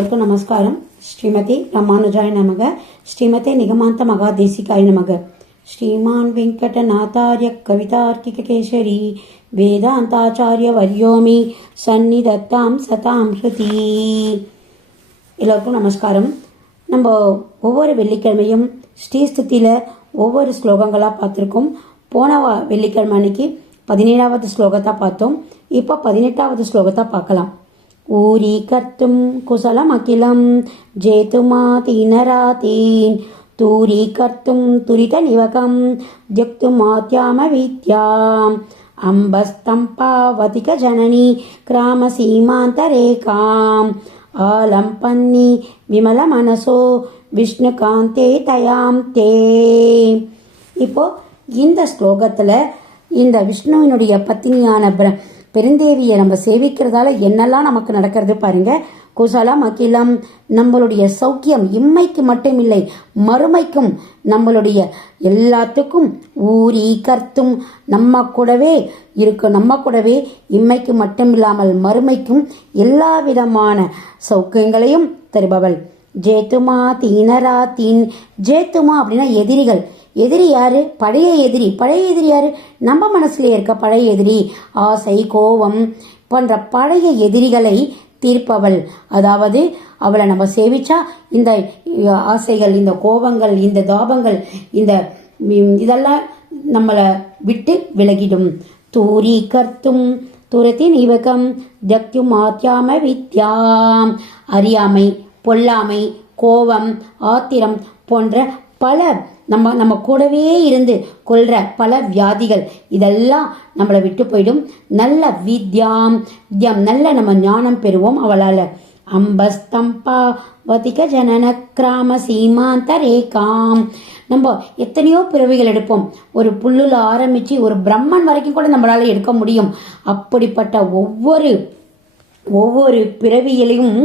எல்லோருக்கும் நமஸ்காரம். ஸ்ரீமதி ராமானுஜாய நமக. ஸ்ரீமதி நிகமாந்த மகாதேசிகாய நமக. ஸ்ரீமான் வெங்கடநாதார்ய கவிதார்க்கிக கேசரி வேதாந்தாச்சாரிய வரியோமி சந்நிதத்தாம் சதாம் ஹிருதி. எல்லோருக்கும் நமஸ்காரம். நம்ம ஒவ்வொரு வெள்ளிக்கிழமையும் ஸ்ரீஸ்துதியில் ஒவ்வொரு ஸ்லோகங்களாக பார்த்துருக்கோம். போன வெள்ளிக்கிழமை அன்னைக்கு 17வது ஸ்லோகத்தை பார்த்தோம். இப்போ 18வது ஸ்லோகத்தை பார்க்கலாம். ஊரி கர்த்தும் குசலம் அகிலம் ஜேதுமாதீனராதீன் தூரி கர்த்தும் துரித நிவகம் ஜக்துமாத்யாம வித்யாம் அம்பஸ்தம்பாவதிக ஜனனி கிராம சீமாந்தரேகாம் ஆலம் பன்னி விமல மனசோ விஷ்ணுகாந்தே தயாம் தே. இப்போ இந்த ஸ்லோகத்தில் இந்த விஷ்ணுவினுடைய பத்தினியான பெருந்தேவியை நம்ம சேவிக்கிறதால என்னெல்லாம் நமக்கு நடக்கிறது பாருங்க. குசலம் அகிலம், நம்மளுடைய சௌக்கியம் இம்மைக்கு மட்டும் இல்லை மறுமைக்கும் நம்மளுடைய எல்லாத்துக்கும் ஊரி கர்த்தும் நம்ம கூடவே இம்மைக்கு மட்டும் இல்லாமல் மறுமைக்கும் எல்லா விதமான சௌக்கியங்களையும் தருபவள். ஜேத்துமா தீனராத்தீன். ஜேத்துமா அப்படின்னா எதிரிகள். எதிரி யாரு? பழைய எதிரி யாரு? நம்ம மனசுல இருக்க பழைய எதிரி, ஆசை, கோபம் போன்ற பழைய எதிரிகளை தீர்ப்பவள். அதாவது அவளை நம்ம சேவிச்சா இந்த ஆசைகள், இந்த கோபங்கள், இந்த தாபங்கள், இதெல்லாம் நம்மளை விட்டு விலகிடும். தூரி கர்த்தும் துரத்தி நிவகம் ஜக்யும் ஆத்யாம வித்யாம். அறியாமை, பொல்லாமை, கோபம், ஆத்திரம் போன்ற பல நம்ம கூடவே இருந்து கொள்ற பல வியாதிகள் இதெல்லாம் நம்மளை விட்டு போயிடும். நல்ல வித்யாம், நல்ல நம்ம ஞானம் பெறுவோம் அவளால். அம்பஸ்தம்பா வதிக ஜனன கிராம சீமாந்தரேகாம். நம்ம எத்தனையோ பிறவிகள் எடுப்போம். ஒரு புல்லுல ஆரம்பிச்சு ஒரு பிரம்மன் வரைக்கும் கூட நம்மளால எடுக்க முடியும். அப்படிப்பட்ட ஒவ்வொரு பிறவியிலையும்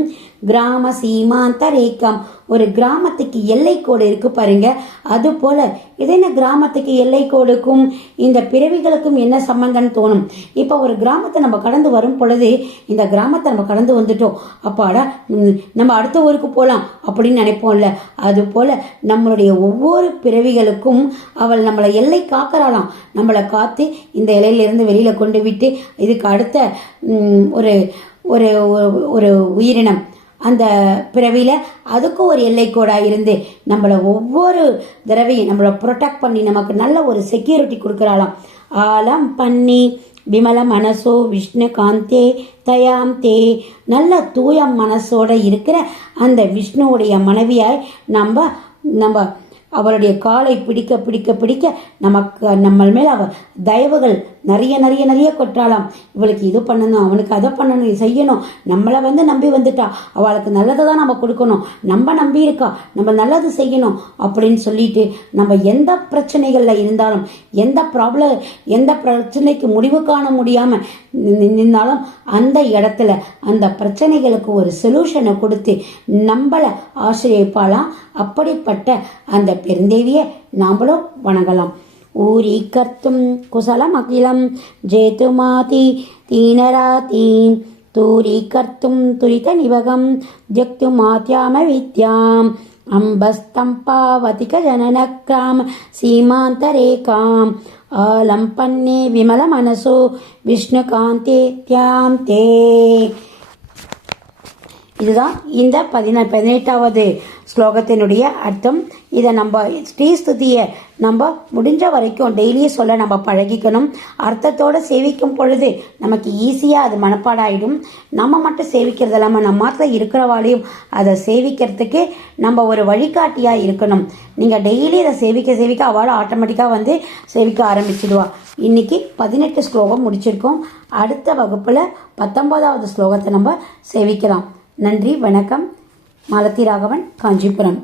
கிராம சீமாந்தரேகம், ஒரு கிராமத்துக்கு எல்லை கோடு இருக்கு பாருங்க. அது போல இதென்ன கிராமத்துக்கு எல்லை கோடுக்கும் இந்த பிறவிகளுக்கும் என்ன சம்பந்தம் தோணும். இப்போ ஒரு கிராமத்தை நம்ம கடந்து வரும் பொழுது இந்த கிராமத்தை நம்ம கடந்து வந்துட்டோம், அப்பாடா நம்ம அடுத்த ஊருக்கு போகலாம் அப்படின்னு நினைப்போம்ல. அது போல நம்மளுடைய ஒவ்வொரு பிறவிகளுக்கும் அவள் நம்மளை எல்லை காக்கறாளாம். நம்மளை காத்து இந்த இலையிலிருந்து வெளியில கொண்டு விட்டு இதுக்கு அடுத்த ஒரு ஒரு உயிரினம் அந்த பிறவியில அதுக்கும் ஒரு எல்லை கோடா இருந்து நம்மளை ஒவ்வொரு தடவையும் நம்மளை ப்ரொடெக்ட் பண்ணி நமக்கு நல்ல ஒரு செக்யூரிட்டி கொடுக்குறாளாம். ஆலம் பண்ணி விமல மனசோ விஷ்ணு காந்தே தயாம் தே. நல்ல தூய மனசோட இருக்கிற அந்த விஷ்ணுவுடைய மனைவியாய் நம்ம அவளுடைய காலை பிடிக்க பிடிக்க பிடிக்க நம்ம மேல் அவ தயவுகள் நிறைய கொட்டாளாம். இவளுக்கு இது பண்ணணும், அவனுக்கு அதை பண்ணணும், இது செய்யணும். நம்மளை நம்பி வந்துட்டா, அவளுக்கு நல்லதை தான் நம்ம கொடுக்கணும், நம்ம நம்பி இருக்கா, நம்ம நல்லது செய்யணும் அப்படின்னு சொல்லிட்டு நம்ம எந்த பிரச்சனைகள்ல இருந்தாலும் எந்த பிரச்சனைக்கு முடிவு காண முடியாம நின்னாலும் அந்த இடத்துல அந்த பிரச்சனைகளுக்கு ஒரு சொல்யூஷனை கொடுத்து நம்மளை ஆசிரியப்பாலாம். அப்படிப்பட்ட அந்த பெருந்தேவியை நாமளும் வணங்கலாம். ஊரி கர்த்தும் குசலம் அகிலம் ஜேதுமாதி தீனராதீன் தூரி கர்த்தும் துரித நிவகம் ஜக்துமாத்யாம வித்யாம் அம்பஸ்தம்பாவதிக ஜனன கிராம சீமாந்தரேகாம் ஆலம் பன்னே விமல மனசோ விஷ்ணுகாந்தே தியாம் தே. இதுதான் இந்த 18வது ஸ்லோகத்தினுடைய அர்த்தம். இதை நம்ம ஸ்ரீஸ்துதியை நம்ம முடிஞ்ச வரைக்கும் டெய்லியும் சொல்ல நம்ம பழகிக்கணும். அர்த்தத்தோடு சேவிக்கும் பொழுது நமக்கு ஈஸியாக அது மனப்பாடாயிடும். நம்ம மட்டும் சேவிக்கிறது இல்லாமல் நம்ம மாத்திரம் இருக்கிறவாளையும் அதை சேவிக்கிறதுக்கு நம்ம ஒரு வழிகாட்டியாக இருக்கணும். நீங்கள் டெய்லி அதை சேவிக்க அவளை ஆட்டோமேட்டிக்காக சேவிக்க ஆரம்பிச்சிடுவா. இன்னைக்கு 18 ஸ்லோகம் முடிச்சிருக்கோம். அடுத்த வகுப்பில் 19வது ஸ்லோகத்தை நம்ம சேவிக்கலாம். நன்றி, வணக்கம். மாலதி ராகவன், காஞ்சிபுரம்.